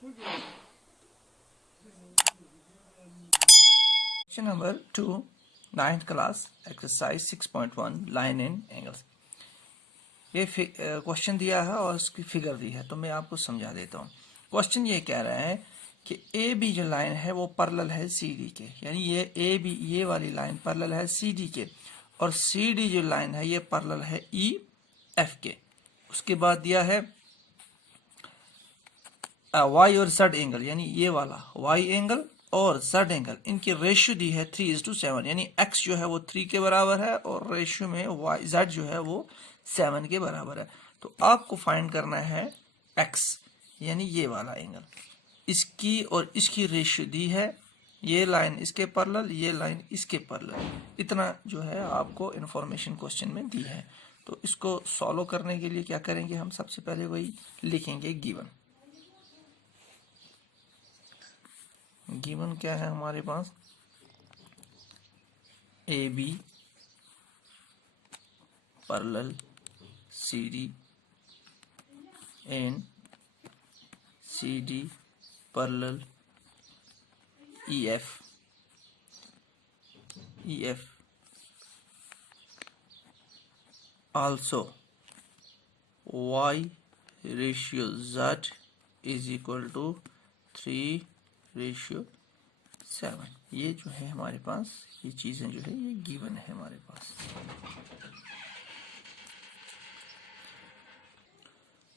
Question number 2, 9th class, exercise 6.1, line and angles. ये question दिया है और उसकी फिगर दी है, तो मैं आपको समझा देता हूँ। क्वेश्चन ये कह रहा है कि ए बी जो लाइन है वो पैरेलल है सी डी के, यानी ये ए बी ये वाली लाइन पैरेलल है सी डी के, और सी डी जो लाइन है ये पैरेलल है ई एफ के। उसके बाद दिया है वाई और जेड एंगल, यानी ये वाला वाई एंगल और जेड एंगल, इनकी रेशियो दी है 3:7, यानी एक्स जो है वो 3 के बराबर है और रेशियो में वाई जेड जो है वो 7 के बराबर है। तो आपको फाइंड करना है एक्स, यानी ये वाला एंगल, इसकी और इसकी रेशियो दी है, ये लाइन इसके पैरेलल, ये लाइन इसके पैरेलल, इतना जो है आपको इंफॉर्मेशन क्वेश्चन में दी है। तो इसको सॉल्व करने के लिए क्या करेंगे, हम सबसे पहले वही लिखेंगे गिवन। गिवन क्या है हमारे पास, A B parallel C D and C D parallel E F also y ratio z is equal to 3:7। ये जो है हमारे पास, ये चीजें जो है ये गिवन है हमारे पास।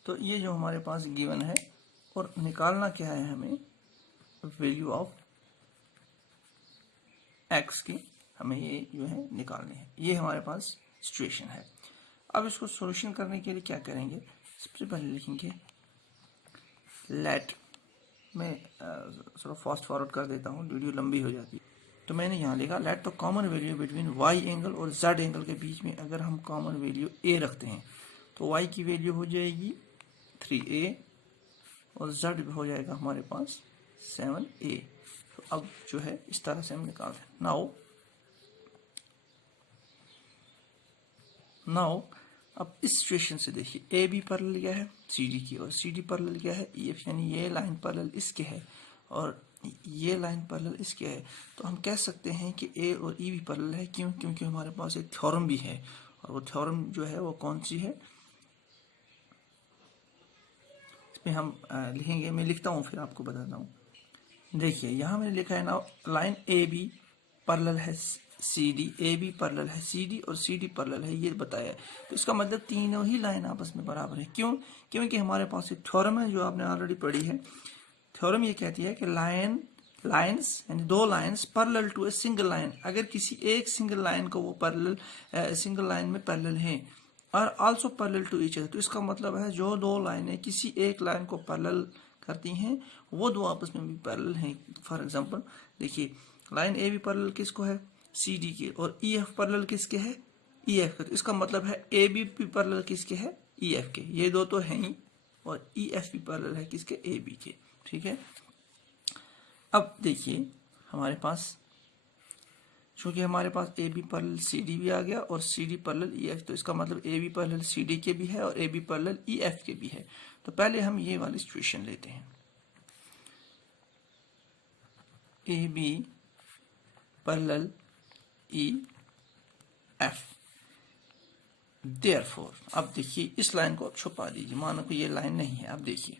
तो ये जो हमारे पास गिवन है, और निकालना क्या है हमें, वैल्यू ऑफ एक्स की हमें ये जो है निकालनी है। ये हमारे पास सिचुएशन है। अब इसको सॉल्यूशन करने के लिए क्या करेंगे, सबसे पहले लिखेंगे लेट, मैं थोड़ा फास्ट फॉरवर्ड कर देता हूँ, वीडियो लंबी हो जाती है। तो मैंने यहाँ लिखा let the common value between Y angle और जेड एंगल के बीच में अगर हम कॉमन वैल्यू ए रखते हैं तो वाई की वैल्यू हो जाएगी 3a और जेड हो जाएगा हमारे पास 7a। तो अब जो है इस तरह से हम निकालते हैं। नाउ अब इस सिचुएशन से देखिए, ए बी पैरेलल क्या है सी डी की, और सी डी पैरेलल क्या है ई एफ, यानी ये लाइन पैरेलल इसके है और ये लाइन पैरेलल इसके है। तो हम कह सकते हैं कि ए और ई भी पैरेलल है। क्यों? क्योंकि हमारे पास एक थ्योरम भी है, और वो थ्योरम जो है वो कौन सी है, इसमें हम लिखेंगे, मैं लिखता हूँ फिर आपको बताता हूँ। देखिए यहाँ मैंने लिखा है ना, लाइन ए बी पैरेलल है C D, A B parallel है सी डी और सी डी पैरेलल है, ये बताया है। तो इसका मतलब तीनों ही लाइन आपस में बराबर है। क्यों? क्योंकि हमारे पास एक थ्योरम है जो आपने ऑलरेडी पढ़ी है। थ्योरम ये कहती है कि लाइन्स यानी दो lines parallel to a single line, अगर किसी एक सिंगल लाइन को वो पैरेलल सिंगल लाइन में पैरेलल है और also parallel to each other, तो इसका मतलब है जो दो लाइनें किसी एक लाइन को पैरेलल करती हैं वो दो आपस में भी पैरेलल हैं। फॉर एग्जांपल देखिए, लाइन ए बी पैरेलल किसको है सी डी के, और ई एफ पैरेलल किसके है ई एफ के। तो इसका मतलब है ए बी भी पैरेलल किसके है ई एफ के, ये दो तो हैं ही, और ई एफ भी पैरेलल है किसके ए बी के। ठीक है। अब देखिए हमारे पास, चूंकि हमारे पास A B parallel C D भी आ गया और C D parallel E F, तो इसका मतलब A B parallel C D के भी है और A B parallel E F के भी है। तो पहले हम ये वाली सिचुएशन लेते हैं, A B parallel E F. Therefore अब देखिए इस लाइन को छुपा दीजिए, मानो कि ये लाइन नहीं है। अब देखिए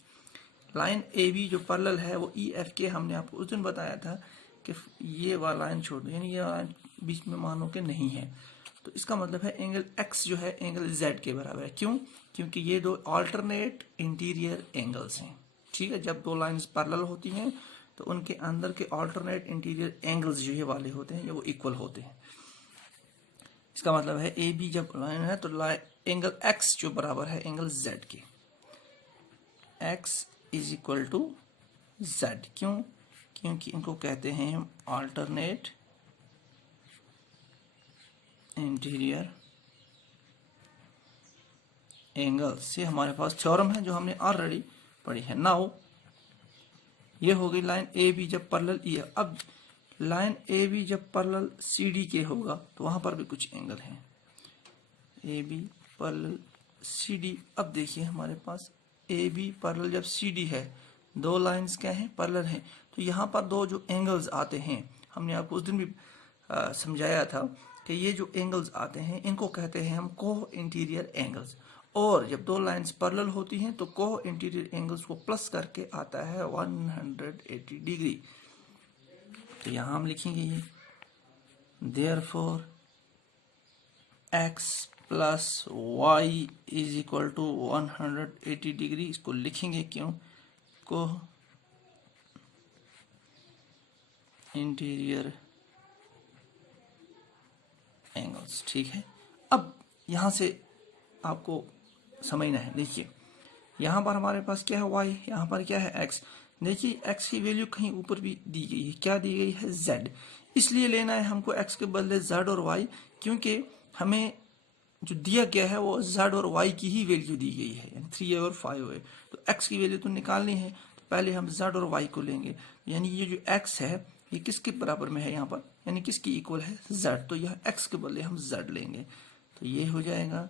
लाइन ए बी जो पैरेलल है वो ई एफ के, हमने आपको उस दिन बताया था कि ये वाला लाइन छोड़ दो, यानी ये लाइन बीच में मानो कि नहीं है। तो इसका मतलब है एंगल एक्स जो है एंगल जेड के बराबर है। क्यों? क्योंकि ये दो अल्टरनेट इंटीरियर एंगल्स हैं। ठीक है, जब दो लाइंस पैरेलल होती हैं तो उनके अंदर के अल्टरनेट इंटीरियर एंगल्स जो ये वाले होते हैं ये वो इक्वल होते हैं। इसका मतलब है ए बी जब लाइन है तो एंगल एक्स जो बराबर है एंगल जेड के, X is equal to Z. क्यों? क्योंकि इनको कहते हैं हम अल्टरनेट इंटीरियर एंगल्स। ये हमारे पास थ्योरम है जो हमने ऑलरेडी पढ़ी है। नाउ ये हो गई लाइन ए बी जब पैरेलल ई है। अब लाइन ए बी जब पैरेलल सी डी के होगा तो वहां पर भी कुछ एंगल हैं, A B parallel C D. अब देखिए हमारे पास ए बी पैरेलल जब सी डी है दो लाइंस क्या हैं, पैरेलल हैं। तो यहाँ पर दो जो एंगल्स आते हैं, हमने आपको उस दिन भी समझाया था कि ये जो एंगल्स आते हैं इनको कहते हैं हम कोह इंटीरियर एंगल्स। और जब दो लाइंस पैरेलल होती हैं तो कोह इंटीरियर एंगल्स को प्लस करके आता है 180 डिग्री। तो यहाँ हम लिखेंगे ये therefore x plus Y is equal to 180 degree. इसको लिखेंगे क्यों, को इंटीरियर एंगल्स, ठीक है। अब यहां से आपको समझना है, देखिए यहां पर हमारे पास क्या है y, यहां पर क्या है x। देखिए x की वैल्यू कहीं ऊपर भी दी गई है, क्या दी गई है, z। इसलिए लेना है हमको x के बदले z और y, क्योंकि हमें जो दिया गया है वो z और y की ही वैल्यू दी गई है, यानी 3a और 5a। तो x की वैल्यू तो निकालनी है, तो पहले हम z और y को लेंगे। यानी ये जो x है ये किसके बराबर में है यहाँ पर, यानी किसकी इक्वल है, z। तो यह x के बदले हम z लेंगे। तो ये हो जाएगा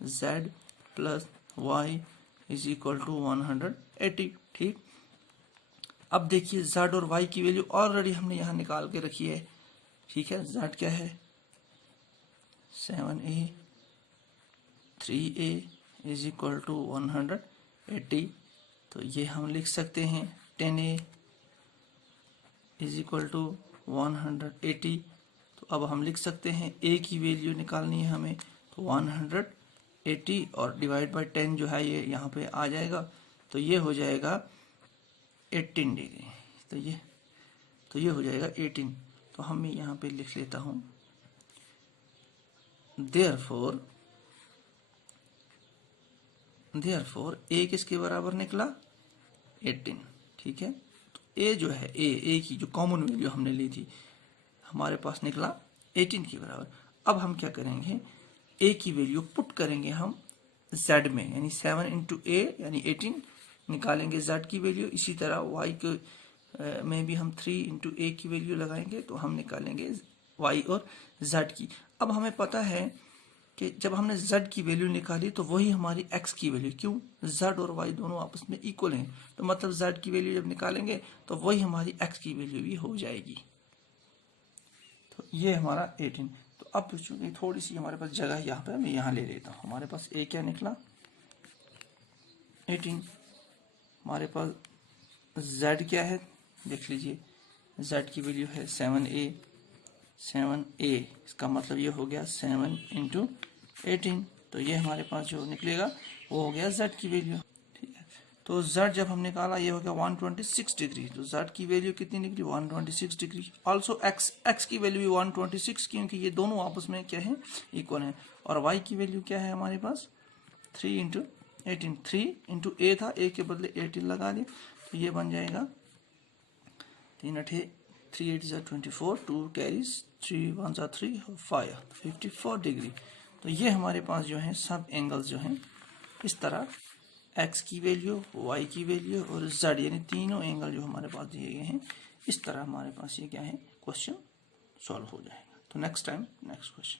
z plus Y is equal to 180, ठीक। अब देखिए z और y की वैल्यू ऑलरेडी हमने यहाँ निकाल के रखी है, ठीक है। z क्या है 7a, 3a is equal to 180। तो ये हम लिख सकते हैं 10a इज इक्वल टू 180। तो अब हम लिख सकते हैं a की वैल्यू निकालनी है हमें, तो 180 और डिवाइड बाय 10 जो है ये यहाँ पे आ जाएगा। तो ये हो जाएगा 18 डिग्री। तो ये हो जाएगा 18। तो हम यहाँ पे लिख लेता हूँ देयरफॉर a किसके बराबर निकला, 18, ठीक है। तो a जो है a की जो कॉमन वैल्यू हमने ली थी हमारे पास निकला 18 के बराबर। अब हम क्या करेंगे, a की वैल्यू पुट करेंगे हम z में, यानी 7 इंटू a यानी 18 निकालेंगे z की वैल्यू। इसी तरह y के में भी हम 3 इंटू a की वैल्यू लगाएंगे, तो हम निकालेंगे y और z की। अब हमें पता है कि जब हमने z की वैल्यू निकाली तो वही हमारी x की वैल्यू, क्यों, z और y दोनों आपस में इक्वल हैं, तो मतलब z की वैल्यू जब निकालेंगे तो वही हमारी x की वैल्यू भी हो जाएगी। तो ये हमारा 18। तो अब चूंकि थोड़ी सी हमारे पास जगह यहाँ पे, मैं यहाँ ले लेता हूँ। हमारे पास a क्या निकला 18, हमारे पास z क्या है, देख लीजिए z की वैल्यू है 7a। इसका मतलब ये हो गया 7 इंटू 18। तो ये हमारे पास जो निकलेगा वो हो गया z की वैल्यू, ठीक है। तो z जब हम निकाला ये हो गया 126 डिग्री। तो z की वैल्यू कितनी निकली, 126 डिग्री। ऑल्सो x की वैल्यू भी 126, क्योंकि ये दोनों आपस में क्या है, इक्वल है। और y की वैल्यू क्या है हमारे पास 3 इंटू 18। 3 इंटू a था, a के बदले 18 लगा दिए, तो ये बन जाएगा 3 8 24, 2 कैरीज 3 1 3 5, 54 डिग्री। तो ये हमारे पास जो है सब एंगल्स जो हैं इस तरह x की वैल्यू, y की वैल्यू और z, यानी तीनों एंगल जो हमारे पास दिए गए हैं, इस तरह हमारे पास ये क्या है, क्वेश्चन सॉल्व हो जाएगा। तो नेक्स्ट टाइम नेक्स्ट क्वेश्चन।